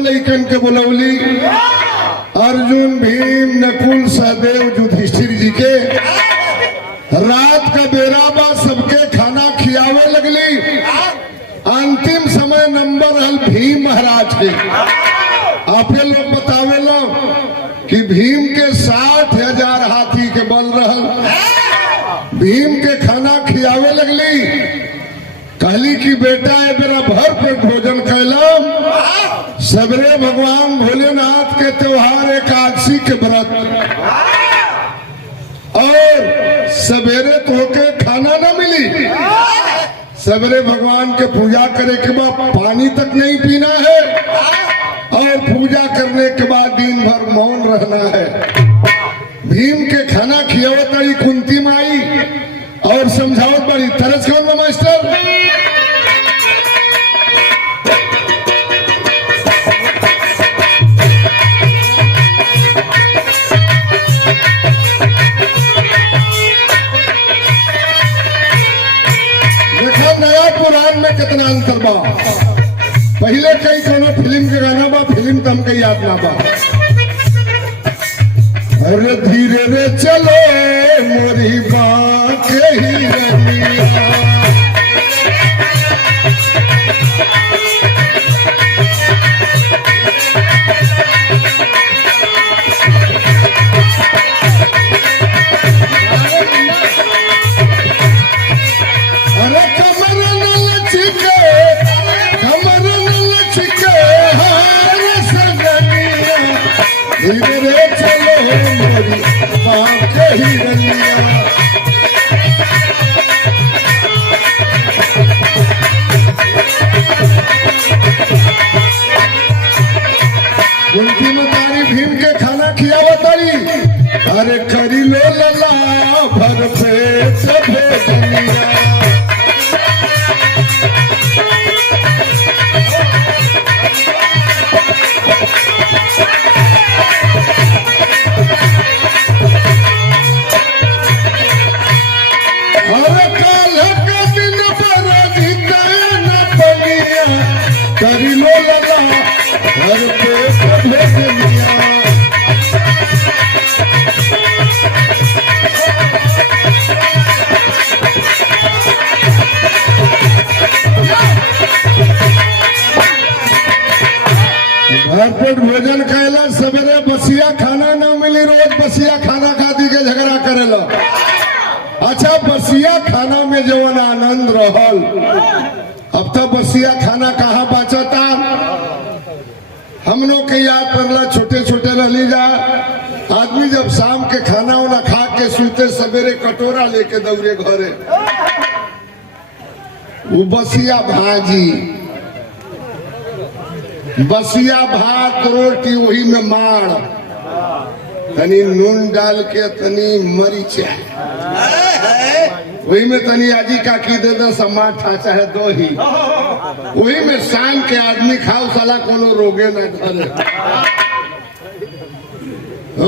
लइकन के बुलौली, अर्जुन, भीम, नकुल, सहदेव, युधिष्ठिर जी के। रात का बेरा बा, सबके खाना खियावे लगली। अंतिम समय नंबर हल भीम महाराज के। आपे लोग बतावेला कि भीम के 60,000 हाथी के बल रहल। भीम के खाना खियावे लगली, कहली कि बेटा ए बेरा भर पेट भोजन कैलम। सबरे भगवान भोलेनाथ के त्योहार एकादशी के व्रत, और सवेरे तोके खाना न मिली। सवेरे भगवान के पूजा करे के बाद पानी तक नहीं पीना है, और पूजा करने के बाद दिन भर मौन रहना है। भीम के खाना खियावत बड़ी कुंती माई और समझावत बड़ी। तरस कौन बा मास्टर? देखा नया पुराण में कितना अंतर बा। पहले कई कोनो फिल्म के गाना बा, फिल्म तो हमके याद ना बा। अरे धीरे रे चलो मोरी बाँ के ही रनिया, अरे कमर न लचके, कमर न लचके हार सजनिया, धीरे रे चलो मोरी बाँ के ही रनिया। कुंती में तारी भीम के खाना खियावा तारी। अरे करी लो लला भर पेट भोजनिया, अरे काल्ह के दिन पर अधिका न बनिया, करी लो लला भर पेट भोजनिया। भरपेट भोजन कैला, सवेरे बसिया खाना न मिली, रोज बसिया खाना खाती के झगड़ा करेला। अच्छा, बसिया खाना में जवन आनंद रहल, अब तो बसिया खाना कहाँ बचता। हम लोग के याद पड़ला, छोटे छोटे रही जा, आदमी जब शाम के खाना वाना खा के सुते, सवेरे कटोरा लेके दौड़े घरे। वो बसिया भाजी, बसिया भात रोटी, वही में माड़, तनी नून डाल के, तनी मरीचा, वही में तनी आजी काकी दे दे समाठा चाहे दो ही, वही में शाम के आदमी खाओ, साला कोनो रोगे न धरे।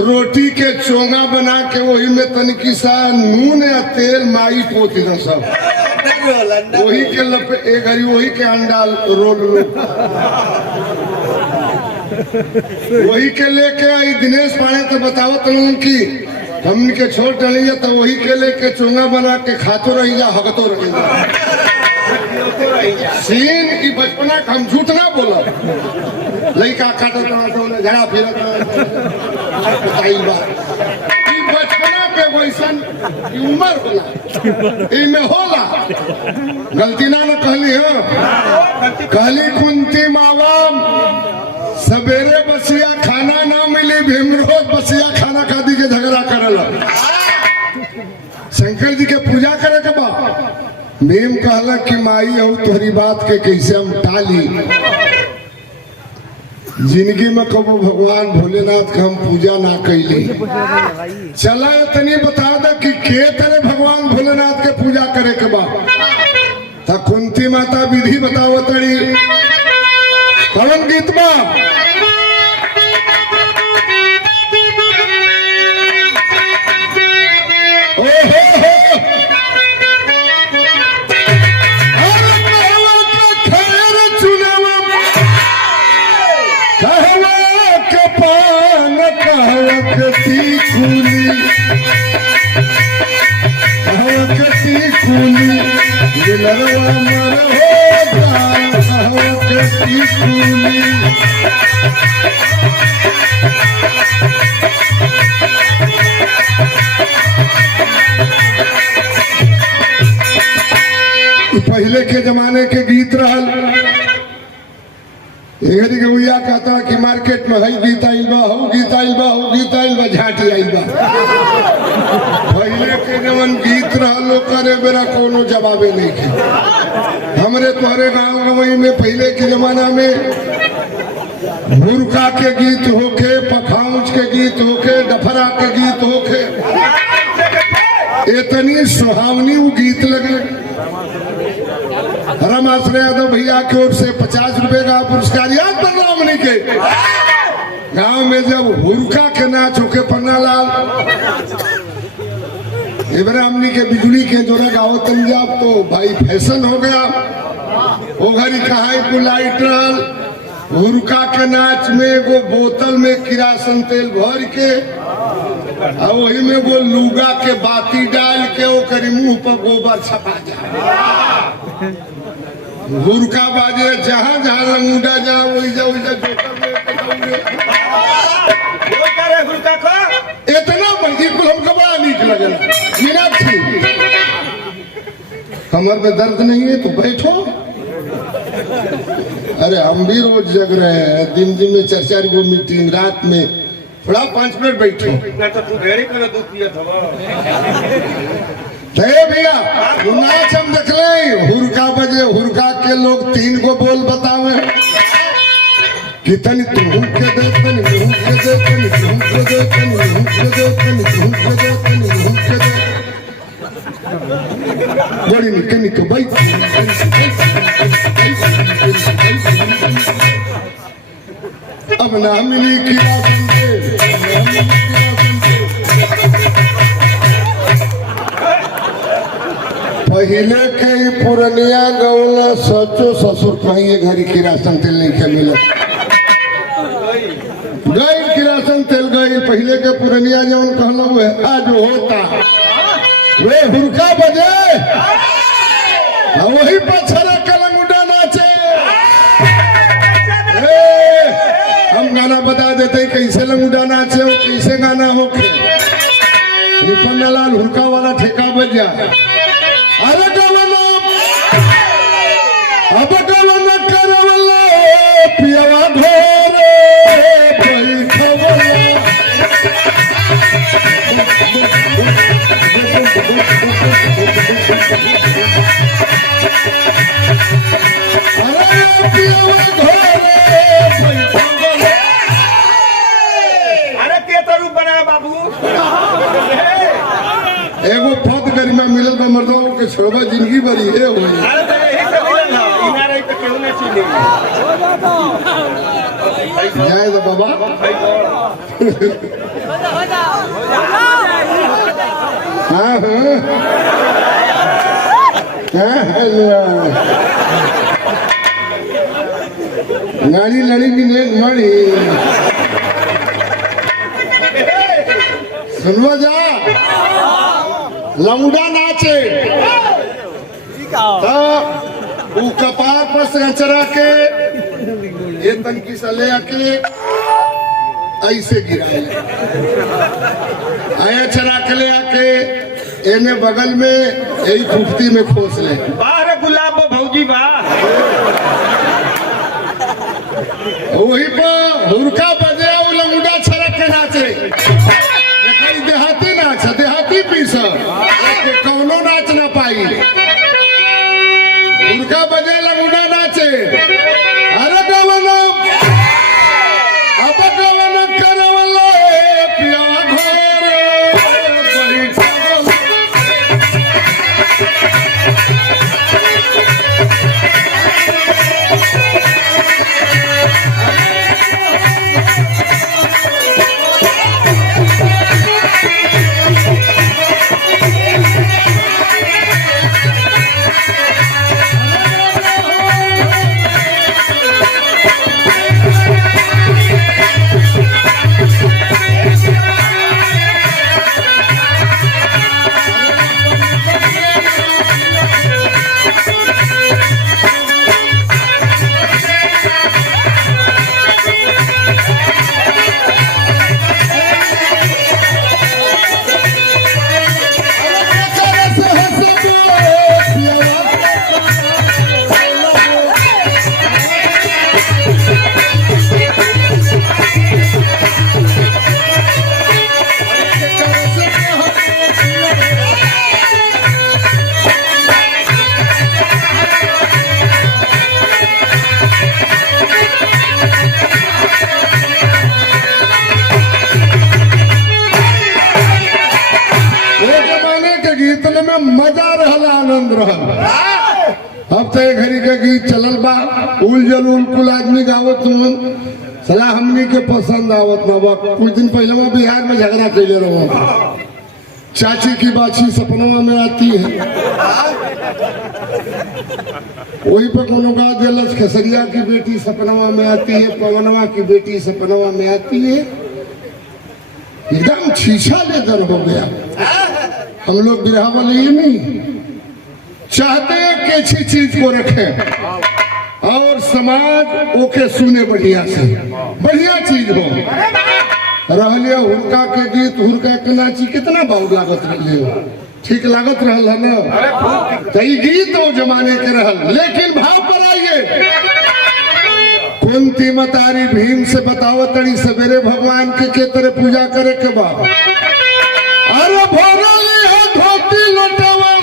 रोटी के चोंगा बना के वही में तनिकी सा नून या तेल माई पोती न सब, वही के लपे एक घड़ी वही के अंडा रोल लो, वही के लेके आई। दिनेश पाणे तो बतावत की हमन के छोड़ डली तो वही के लेके चोंगा बना के खातो रही जा, हगतो रही जा। सीन की बचपना हम झूठ ना बोला, लड़का काटत झड़ा फिरत बचपना के वैसन उम्र होला, इनमें होला गलती ना कहली। हाँ कहली कुंती मावा, सवेरे बसिया खाना ना मिली, भीम रोज बसिया खाना खाती के झगड़ा करेला। शंकर जी के पूजा करे के बाद भीम कहला कि माई हो तोहरी बात के कैसे हम टाली। जिंदगी में कबो भगवान भोलेनाथ का हम पूजा ना कैली। चला तनी बता दे कि के तरह भगवान भोलेनाथ के पूजा करे के बाद कुंती माता विधि बतावत रही। कौन गीत बा? कहवकती कुली दिलरवा मर हो जाओ कहवकती कुली। पहले के जमाने के गीत रहल। एगरी गौया कहता कि मार्केट में हई गीत आइल बा, हो गीत आइल बा, हो गीत आइल बा, झाटी आइल बा। पहले के जवन गीत रहल करे बेरा कोनो जवाबे नहीं के। हमरे तोहरे गांव गवई में पहले के जमाना में हुरका के गीत होके, पखाउच के गीत होके, डफरा के गीत होके, इतनी सुहावनी वो गीत लगे। रमाश्रय यादव भैया की ओर से 50 रुपए का पुरस्कार याद बदलावनी के गांव में जब हुरका के नाच होके पन्ना लाल इब्राहिमनी के बिजली के जोरा गाओ तंजाब तो भाई फैशन हो गया। वो घड़ी कहा लाइट हुरका के नाच में वो बोतल में किरासन तेल भर के और वही में वो लुगा के बाती डाल के वो करी मुंह पर गोबर छपा जाए। हुरका बाजे जहाँ जहाँ लंगूडा जा वही जा इतना बल्कि हमको बड़ा नीक लगेला। मीनाक्षी कमर में दर्द नहीं है तो बैठो। अरे हम भी रोज जग रहे हैं, दिन दिन में 4-4 गो मीटिंग, रात में थोड़ा 5 मिनट बैठो। भैया नाच हम देख ले हुरका बजे, हुरका के लोग 3 गो बोल बतावे कि तनी तू के दे, तनी तू के दे, तनी तू के दे, तनी तू के दे, तनी तू के दे, तनी तू के दे। बड़ी निके निके भाई अब ना मिली की पहले के पुरनिया गौला सचो ससुर कहीं घरी किरासन तेल नहीं के मिले गई किरासन तेल गई। पहले के पुरनिया जौन कहना हुए आज होता वे हुरका बजे वही पछरा कलंगुडा नाचे। हम गाना बता देते कैसे लंगुडा नाचे हो, कैसे गाना हो। पन्नालाल हुरका वाला ठेका बज जा। अरे गवनो अब गवनो करवला पियवा घोरे बैठवला। अरे पियवा घोरे बैठवला। अरे के तरू बना बाबू एगो पद गरिमा मिलल बा मर्दों के छोड़बा जिंदगी भरी है होई। अरे तो यही से होई ना इना रही तो केहू ना चीनी जाए तो बाबा हाँ नानी लड़ी भी नहीं मड़ी सुनवा जा लंगड़ा नाचे तो कपार पर से चरा के ये तनकी सा ले आके ऐसे गिराए आया चरा के ले आके एने बगल में यही फुफ्ती में खोस ले। बाहर गुलाब भौजी बा वही पर हुरका बजे वो लंगड़ा छरक के नाचे। देहाती नाच देहाती पीस कौनो नाच ना पाई। उनका बजे लंगड़ा नाचे। अरे गवनो अब गवनो करवला पियवा घोरे बैठवला। तय घड़ी का गीत चलल बा, उल जलूल कुल आदमी गावत हुन, सला हमनी के पसंद आवत ना बा। कुछ दिन पहले मैं बिहार में झगड़ा कैले रहा, चाची की बाछी सपनवा में आती है, वही पर कोनो गा दिलस, खेसरिया की बेटी सपनवा में आती है, पवनवा की बेटी सपनवा में आती है। एकदम छीछा लेदर हो गया। हम लोग बिरहा वाले ये नहीं चाहते हैं कि अच्छी चीज को रखें और समाज ओके सुने बढ़िया से, बढ़िया चीज हो। रहलिया हुरका के गीत, हुरका के नाची कितना बाउल लागत रहे हो, ठीक लागत रहल है ना, तो ये गीत वो जमाने के रहल। लेकिन भाव पर आइए, कुंती मतारी भीम से बताओ तड़ी सवेरे भगवान के तरह पूजा करे के बाद, अरे भोरली है धोती लोटवन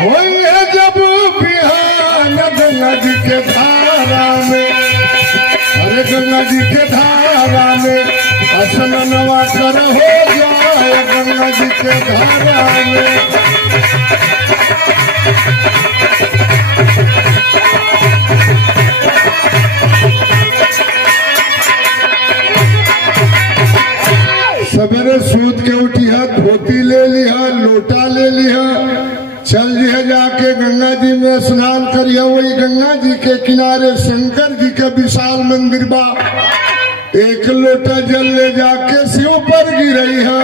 वही है जब बिहान गंगा जी के धारा में, अरे गंगा जी के धारा में स्नानवा कर हो जाए गंगा जी के धारा में। सवेरे सूत के उठिया, धोती ले लिया, लोटा ले लिया, चल जिया जाके गंगा जी में स्नान करिया। वही गंगा जी के किनारे शंकर जी का विशाल मंदिर बा, एक लोटा जल ले जाके शिव पर गिरई है,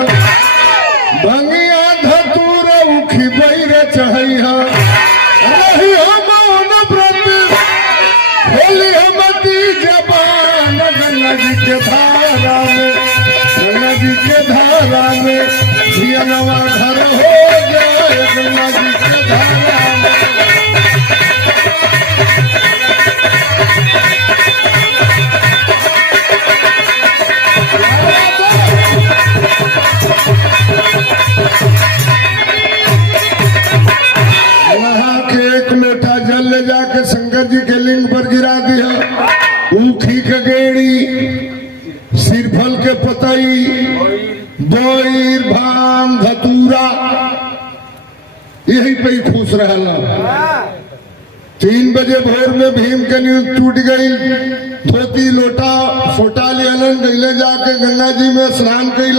भंगिया धतूर उखी बैर चढ़ैया, रही हम मौन व्रत होली हमती जबान गंगा जी के धारा में, गंगा जी के धारा में जियनवा घर हो जाए गंगा जी के धारा में। वहाँ के एक लोटा जल ले जाके शंकर जी के लिंग पर गिरा दिया, ऊखी के गेड़ी, सिरफल के पतई, बोईर, भांग, धतूरा, यही पे ही खुश रहला। 3 बजे भोर में भीम के नींद टूट गई, धोती लोटा सोटा ले अलन, गईले जाके गंगा जी में स्नान कैल।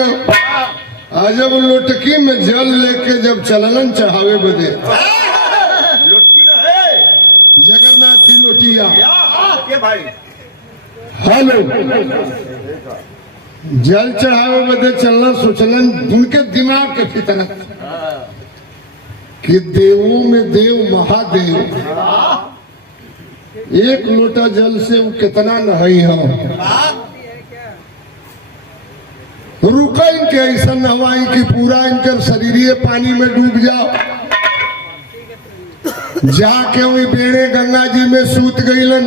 जब लोटकी में जल लेके जब चललन चढ़ावे बदे, जगन्नाथ की लोटिया, हेलो जल चढ़ावे बदे चलना सोचलन, उनके दिमाग के फितरत कि देवों में देव महादेव, एक लोटा जल से वो कितना नहाई हो। रुका इनके ऐसा नहवाई कि पूरा इनके शरीर पानी में डूब जाओ। जाके वही बेड़े गंगा जी में सूत गईलन,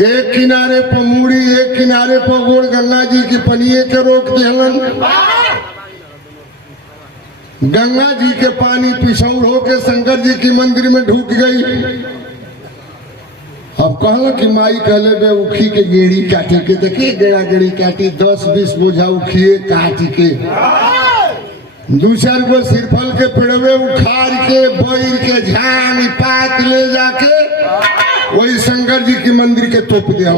एक किनारे पर मूड़ी, एक किनारे पर गोड़, गंगा जी की पनिये के रोक दिहलन। गंगा जी के पानी पिछौर होके शंकर जी की मंदिर में ढूक गई। अब कहला कि माई कहले बे उखी के गेड़ी काटी के, देखिए गेड़ा गेड़ी काटी, 10-20 बोझा उखिए काट के, 2-4 गो सिरफल के पेड़वे उखाड़ के, बैर के झांग पात ले जाके वही शंकर जी की मंदिर के तोप दिया।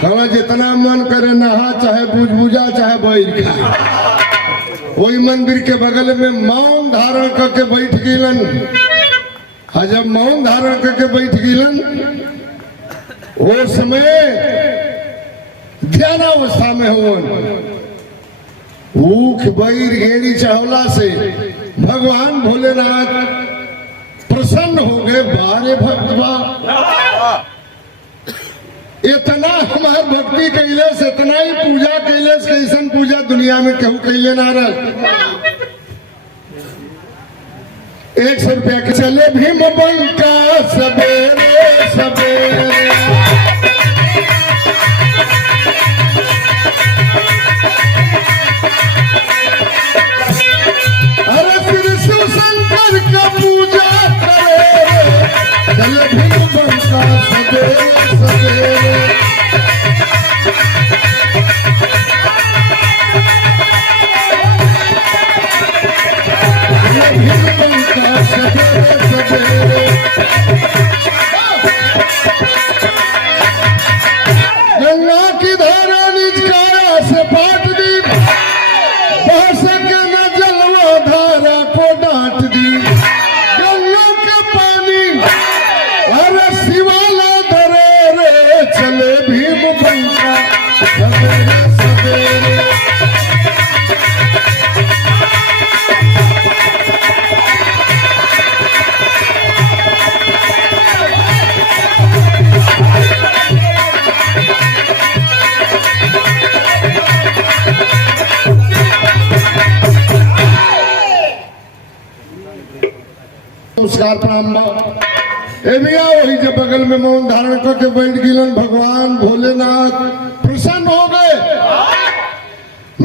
कहला जितना मन करे नहा, चाहे बुझबुझा चाहे बैर खा। वही मंदिर के बगल में मौन धारण करके बैठ गिलन। जब मौन धारण करके बैठ गिलन, वो समय ध्यानावस्था में हुवन। ऊख बैर गेड़ी चढ़ौला से भगवान भोलेनाथ प्रसन्न हो गए। बारे भक्तवा इतना हमार भक्ति कैले से, इतना ही पूजा कैले से, कैसन पूजा दुनिया में कहू कैले ना रह। 100 रुपया के चले भीम बंका सवेरे सवेरे, अरे फिर शिव शंकर का पूजा करे, चले भीम बंका सवेरे सवेरे। भीम बंका नमस्कार प्रणाम बा ए भैया वही जब बगल में मौन धारण करके बैठ गिलन भगवान भोलेनाथ प्रसन्न हो गए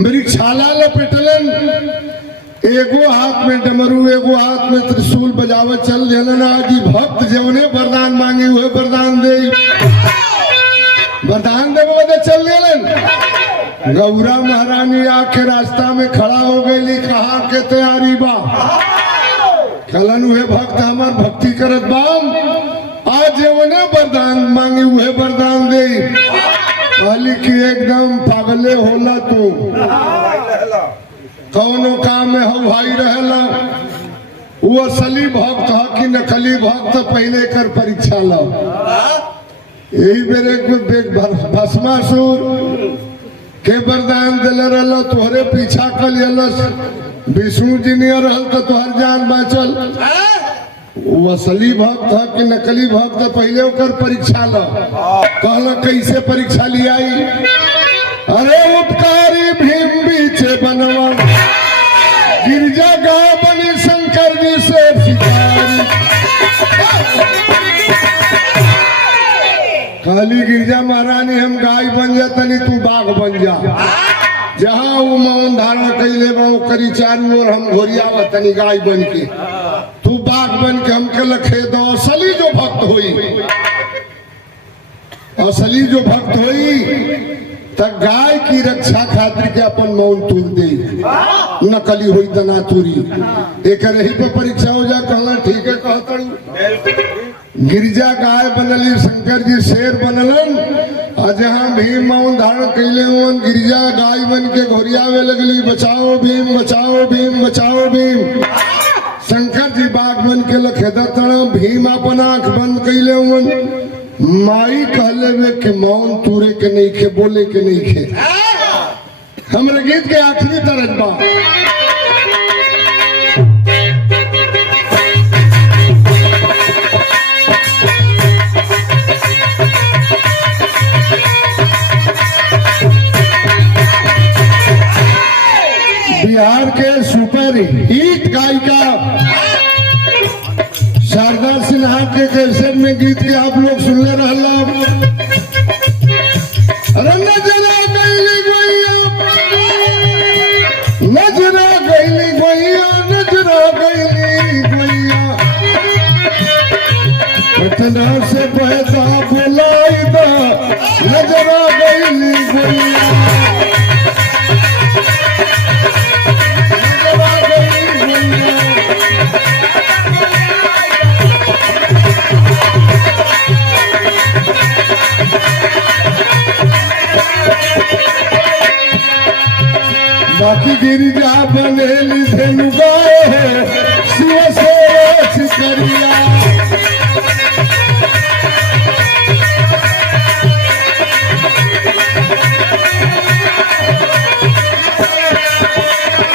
मृगशाला लपेटलन एगो हाथ में डमरू एगो हाथ में त्रिशूल बजावत चल देलन आदि भक्त जवने वरदान मांगे हुए वरदान दे वरदान देवे बदे चल देलन गौरा महारानी आके रास्ता में खड़ा हो गई कहा के तैयारी बा कलन हुए भक्त हमार भक्ति करत बाम आज जवने वरदान मांगे हुए वरदान दे कहली कि एकदम पागले होला तू कौनो काम में हो भाई रहला वो असली भक्त है कि नकली भक्त पहले कर परीक्षा लो यही बेरे भस्मासुर के वरदान दिले रहलो तोहरे पीछा कल विष्णु जी ने रहल तो तोहर जान बाचल वो असली भक्त है कि नकली भक्त है पहले ओकर परीक्षा लो कहला कैसे परीक्षा लियाई अरे उपकारी भीम बीचे बनवा गिरजा गाँव बनी शंकर जी से शिकारी काली गिरजा महारानी हम गाय बन जा तनी तू बाघ बन जा जहाँ वो मौन धारण कैले बा करी चारू और हम घोरिया तनी गाय बन के तू बाघ बन के हमके लखे दो असली जो भक्त होई असली जो भक्त होई तब गाय की रक्षा खातिर के अपन मौन तूर दे नकली हुई तना तुरी एक रही पे परीक्षा हो जा कहला ठीक है कहतड़ू गिरजा गाय बनली शंकर जी शेर बनलन और जहाँ भीम मौन धारण कैले हुन गिरजा गाय बन के घोरियावे लगली बचाओ भीम बचाओ भीम बचाओ भीम शंकर जी बाघ बन के लखेदा तड़ा भीम अपन आंख बंद कैले हुन माई कहले में कि मौन तूरे के नहीं खे बोले के नहीं खे हमरे गीत के आखिरी तरज बा बिहार के सुपर हिट गायिका शारदा सिन्हा के कैसेट में गीत के आप लोग सुनले रहला अरे नजरा गईली गोइया नजरा गईली गोइया नजरा गईली गोइया पटना से बहता बुलाई दा नजरा गईली गोइया नजरा गईली गोइया बाकी गिरिजा बनेली धेनु गाय शिव से करिया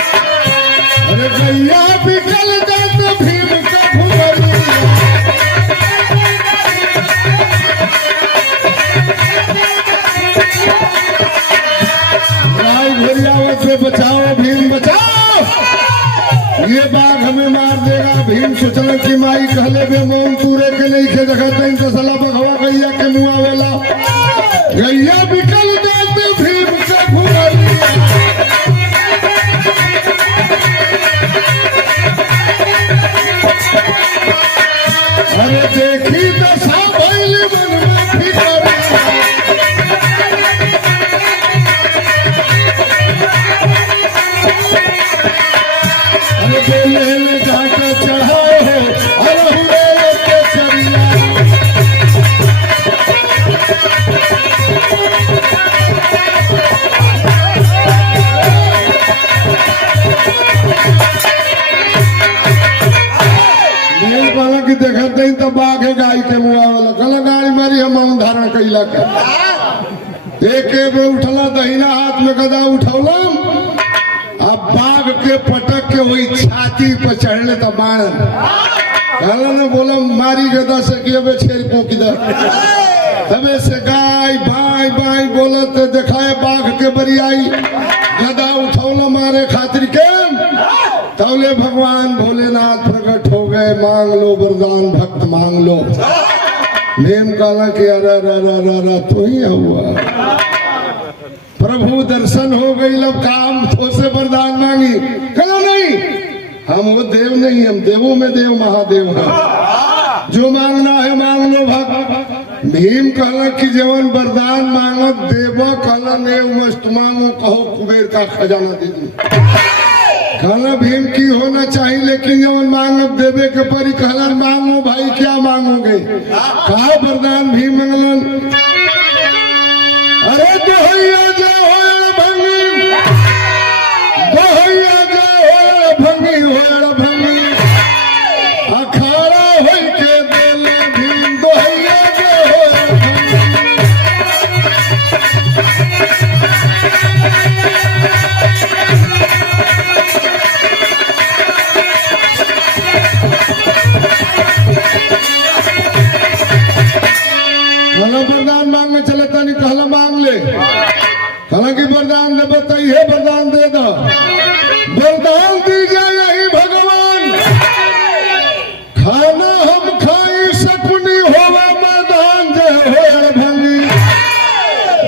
अरे गैया बिकल जात भीम का भुवरिया गाय घोरियावत से बचाओ भीम बचाओ ये बाघ हमें मार देगा भीम सोचल की माई कहले बे मौन तूरे के नहीं खे देखा तैन तो सला बघवा गैया के मुआ वेला गैया बिकल जात भीम का भुवरिया अरे देखी दशा भइल मन में फिकर अरे बेले में जाकर चढ़ाओ हो अरे हुए के चरिया मेल वाला की देखत नहीं तो बाघ है गाय के मुआ वाला कल गाड़ी मारी हम मौन धारण कैला के एक में उठला दहिना हाथ में गदा उठौलम अब बाघ के पटक के वही छाती पर चढ़ले तो बाणन कहला ने बोला मारी गदा से के छेल को किधर तबे से गाय भाई भाई बोलत दिखाए बाघ के बरियाई गदा उठौला मारे खातिर के तौले भगवान भोलेनाथ प्रकट हो गए मांग लो भीम काला कि अरे रा तू ही हुआ। प्रभु दर्शन हो गई, अब काम तो से वरदान मांगी। कहना नहीं, हम वो देव नहीं, हम देवों में देव महादेव हैं, जो मांगना है मांग लो भग। भीम कहला कि जवन वरदान मांगत देव कहला ने मस्त मांगो, कहो कुबेर का खजाना दे दूं। कहला भीम की होना चाहिए, लेकिन जवन मांगत देवे के परी। कहला मांगो भाई, क्या मांगोगे? कहा वरदान भीम मंगलन, अरे दोहैया जो होया भंगी, दोहैया जो होया भंगी, होया भंगी अखाड़ा होई के देले भीम, दोहैया जो होया भंगी। कहला वरदान मांगने चले तनी, कहला मांग ले। कहला कि वरदान दे, बताइए वरदान दे दो। वरदान दीजिए यही भगवान, खाना हम खाई सपनी होवा मैदान जय होया भंगी,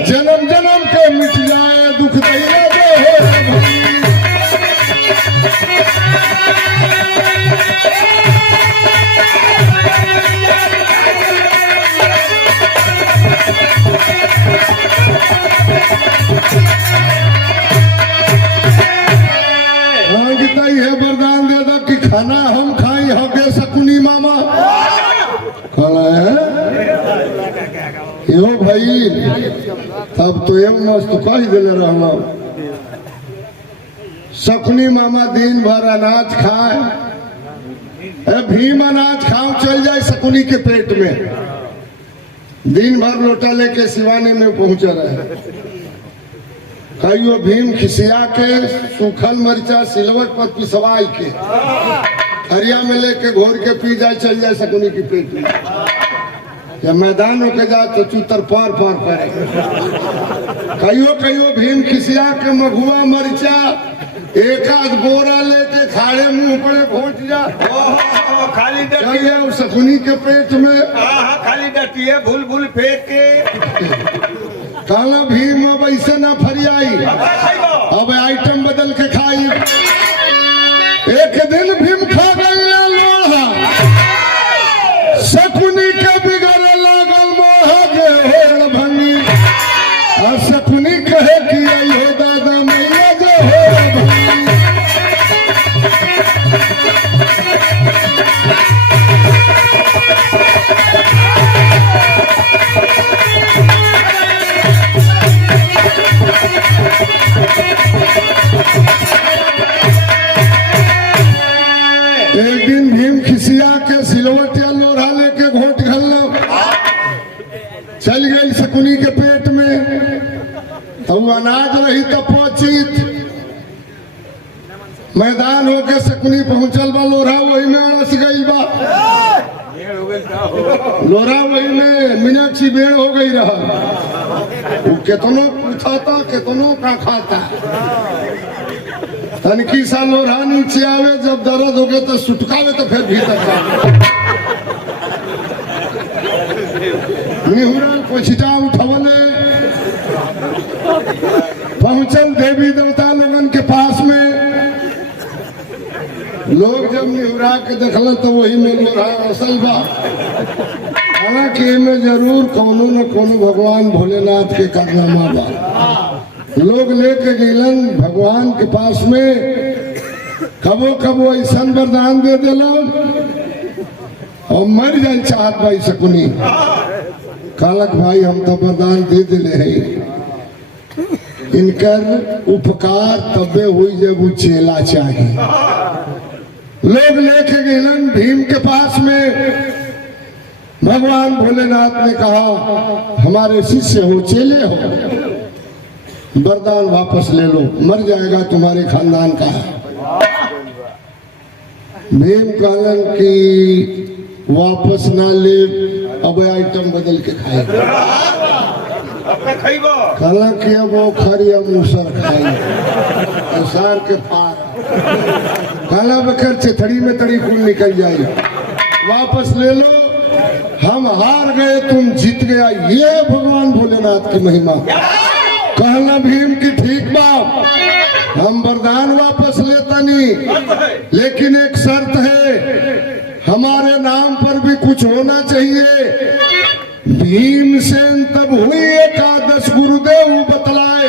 जन्म जन्म के मिट जाए दुख दैया जय होया भंगी। है वरदान दे दो कि खाना हम खाई होगे सकुनी मामा। कहला है यो भाई, तब तो ये मस्त कह दिले रहना। सकुनी मामा दिन भर अनाज खाए, भीम अनाज खाओ चल जाए सकुनी के पेट में। दिन भर लोटा लेके सिवाने में पहुंचा रहे। कहियो भीम खिसिया के सूखल मरिचा सिलवट पर पिसवाई के हरिया में लेके घोर के पी जाए, चल जाए सकुनी की पेट में। जब मैदान होके जाए तो चूतर पार पार करे। कहियो कहियो भीम खिसिया के मघुआ मरिचा एक आध बोरा लेके खाड़े मुंह पड़े घोट जा, खाली चल जाए सकुनी के पेट में। खाली डटी है, भूल भूल फेंक के। कहला भीम अब ऐसे ना फरियाई, अब आइटम बदल के खाई। एक दिन भीम खा गई लोहा, सकुनी के बिगड़े लागल मोहा जे होड़ भंगी। और सकुनी कहे कि अयो दादा मैया जे होड़ भंगी। एक दिन भीम खिसिया के सिलवट या लोढ़ा लेके घोट घल्ला चल गई सकुनी के पेट में। तो अनाज रही तो पचित मैदान होके सकुनी पहुंचल बा, लोढ़ा वही में अड़स गई बा। लोढ़ा वही में मीनाक्षी बेड़ हो गई रहा। वो कितनों पूछा था, कितनों का खाता। तनकी सा लोढ़ा नीचे आवे, जब दर्द हो गए तो सुटकावे तो फिर भीतर निहुरा पोछिटा उठवले। पहुंचल देवी देवता लोगन के पास में। लोग जब निहुरा के देखल तो वही में लोढ़ा असल बा। हालांकि में जरूर कोनो न कोनो भगवान भोलेनाथ के कारनामा बा। लोग लेके गेलन भगवान के पास में, कबो कबो ऐसा वरदान दे दिलन और मर जाए चाहत भाई सकुनी। कालक भाई हम तो वरदान दे दिले हैं, इनकर उपकार तबे हुई जब वो चेला चाहिए। लोग लेके गेलन भीम के पास में। भगवान भोलेनाथ ने कहा हमारे शिष्य हो, चेले हो, वरदान वापस ले लो, मर जाएगा तुम्हारे खानदान का। भीम कहलन कि वापस ना ले, अब आइटम बदल के खाएगा। कहला कि अब वो खरिया मूसर खाई सार के पार। कहला बकर चथड़ी में तड़ी कुल निकल जाए, वापस ले लो। हम हार गए तुम जीत गया, ये भगवान भोलेनाथ की महिमा। कहना भीम की ठीक बात, हम वरदान वापस लेता नहीं, लेकिन एक शर्त है, हमारे नाम पर भी कुछ होना चाहिए। भीमसेन तब हुई एकादश गुरुदेव बतलाए,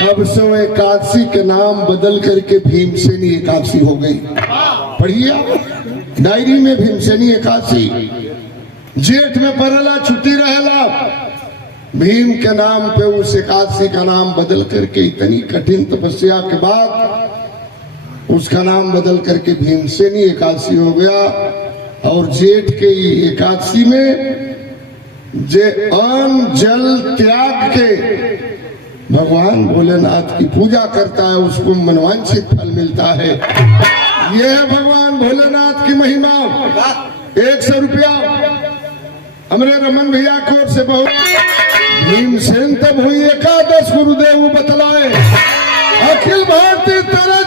तब से वो एकादशी के नाम बदल करके भीमसेनी एकादशी हो गई। पढ़िए डायरी में भीमसेनी एकादशी, जेठ में पड़ेला छुट्टी रहेला, भीम के नाम पे उस एकादशी का नाम बदल करके इतनी कठिन तपस्या के बाद उसका नाम बदल करके भीमसेनी एकादशी हो गया। और जेठ के एकादशी में जे अन्न जल त्याग के भगवान भोलेनाथ की पूजा करता है उसको मनवांछित फल मिलता है। यह है भगवान भोलेनाथ की महिमा। 100 रुपया हमारे रमन भैया की ओर से बहुत। भीमसेन तब हुई एकादश गुरुदेव बतलाए, अखिल भारतीय तरह